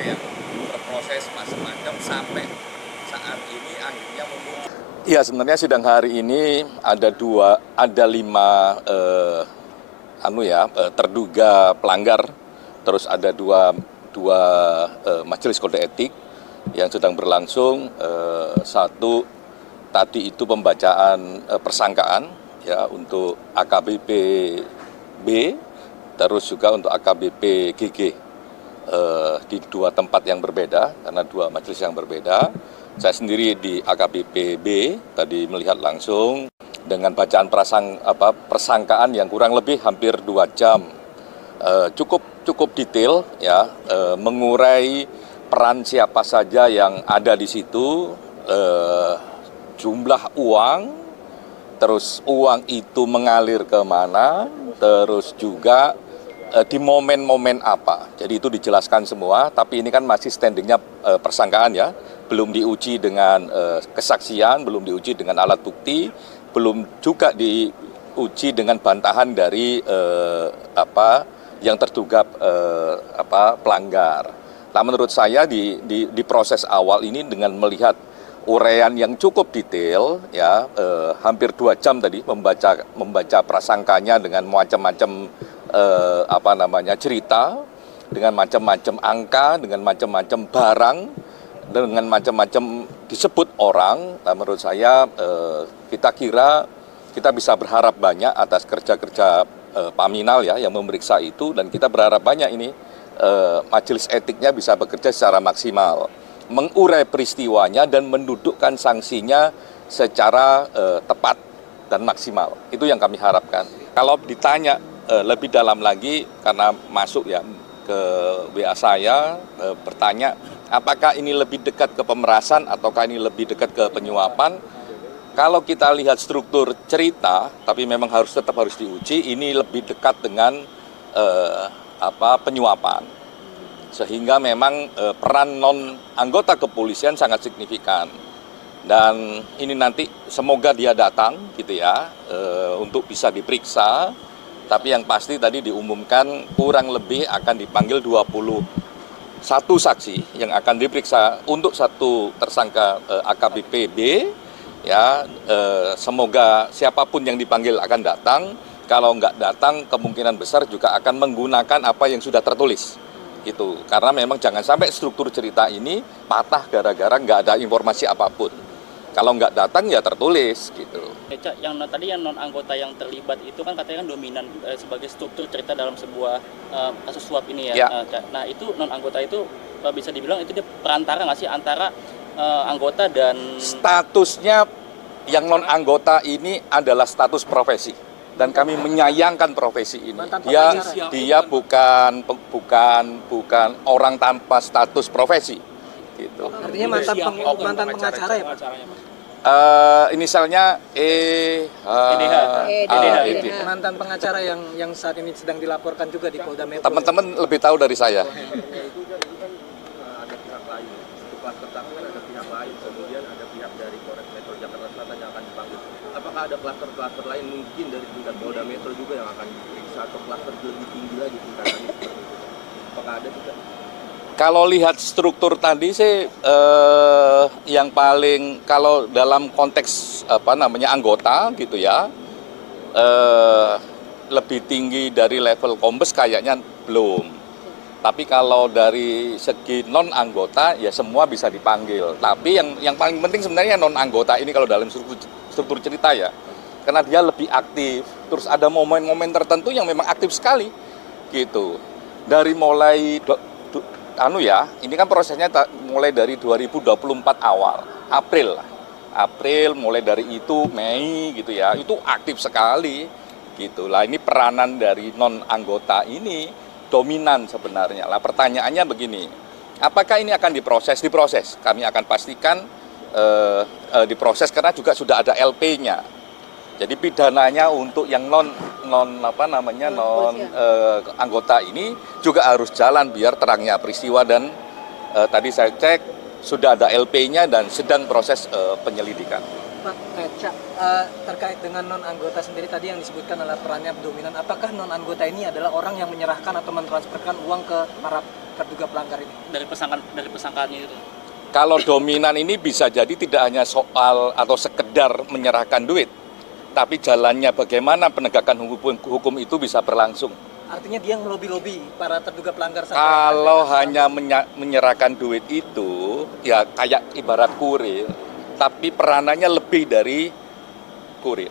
ya, berproses macam-macam sampai saat ini akhirnya memuncak. Iya, sebenarnya sidang hari ini ada lima terduga pelanggar, terus ada dua majelis kode etik yang sedang berlangsung. Satu tadi itu pembacaan persangkaan ya untuk AKBP B, terus juga untuk AKBP GG di dua tempat yang berbeda karena dua majelis yang berbeda. Saya sendiri di AKBP B tadi melihat langsung dengan bacaan persangkaan yang kurang lebih hampir 2 jam. Cukup detail ya, mengurai peran siapa saja yang ada di situ, jumlah uang, terus uang itu mengalir kemana, terus juga di momen-momen apa. Jadi itu dijelaskan semua, tapi ini kan masih standingnya persangkaan ya, belum diuji dengan kesaksian, belum diuji dengan alat bukti, belum juga diuji dengan bantahan dari yang terduga pelanggar. Nah, menurut saya di proses awal ini dengan melihat uraian yang cukup detail ya, hampir 2 jam tadi membaca prasangkanya dengan macam-macam cerita, dengan macam-macam angka, dengan macam-macam barang, dengan macam-macam disebut orang. Nah, menurut saya kita bisa berharap banyak atas kerja-kerja Paminal ya yang memeriksa itu, dan kita berharap banyak ini majelis etiknya bisa bekerja secara maksimal, mengurai peristiwanya dan mendudukkan sanksinya secara tepat dan maksimal. Itu yang kami harapkan. Kalau ditanya lebih dalam lagi, karena masuk ya ke WA saya bertanya apakah ini lebih dekat ke pemerasan ataukah ini lebih dekat ke penyuapan. Kalau kita lihat struktur cerita, tapi memang tetap harus diuji, ini lebih dekat dengan penyuapan. Sehingga memang peran non anggota kepolisian sangat signifikan. Dan ini nanti semoga dia datang gitu ya, untuk bisa diperiksa. Tapi yang pasti tadi diumumkan kurang lebih akan dipanggil 21 saksi yang akan diperiksa untuk satu tersangka AKBP B. Ya, semoga siapapun yang dipanggil akan datang. Kalau nggak datang, kemungkinan besar juga akan menggunakan apa yang sudah tertulis. Gitu. Karena memang jangan sampai struktur cerita ini patah gara-gara nggak ada informasi apapun. Kalau nggak datang ya tertulis gitu. Yang tadi yang non anggota yang terlibat itu kan katanya kan dominan sebagai struktur cerita dalam sebuah kasus suap ini ya. Nah itu non anggota itu bisa dibilang itu dia perantara nggak sih antara anggota dan statusnya yang non anggota ini adalah status profesi dan kami menyayangkan profesi ini. Dia bukan orang tanpa status profesi. Gitu. Artinya mantan pengacara ya Pak? Inisialnya mantan pengacara yang saat ini sedang dilaporkan juga di Polda Metro. Teman-teman lebih tahu dari saya. Apakah ada klaster-klaster lain mungkin dari tingkat Polda Metro juga yang akan diperiksa atau klaster lebih tinggi lagi tingkatannya seperti itu? Apakah ada juga? Kalau lihat struktur tadi sih yang paling kalau dalam konteks anggota gitu ya, lebih tinggi dari level kombes kayaknya belum. Tapi kalau dari segi non anggota ya semua bisa dipanggil. Tapi yang paling penting sebenarnya non anggota ini kalau dalam struktur cerita ya, karena dia lebih aktif. Terus ada momen-momen tertentu yang memang aktif sekali, gitu. Dari mulai ini kan prosesnya mulai dari 2024 awal, April mulai dari itu Mei gitu ya, itu aktif sekali, gitu. Lah ini peranan dari non anggota ini dominan sebenarnya. Lah pertanyaannya begini, apakah ini akan diproses? Diproses. Kami akan pastikan diproses karena juga sudah ada LP-nya. Jadi pidananya untuk yang non anggota ini juga harus jalan biar terangnya peristiwa dan tadi saya cek sudah ada LP-nya dan sedang proses penyelidikan. Pak Cak, terkait dengan non anggota sendiri tadi yang disebutkan adalah perannya dominan. Apakah non anggota ini adalah orang yang menyerahkan atau mentransferkan uang ke para terduga pelanggar ini? Dari pesangkaannya itu. Kalau dominan ini bisa jadi tidak hanya soal atau sekedar menyerahkan duit, tapi jalannya bagaimana penegakan hukum itu bisa berlangsung. Artinya dia melobi-lobi para terduga pelanggar. Kalau hanya menyerahkan duit itu, ya kayak ibarat kurir, tapi peranannya lebih dari kurir.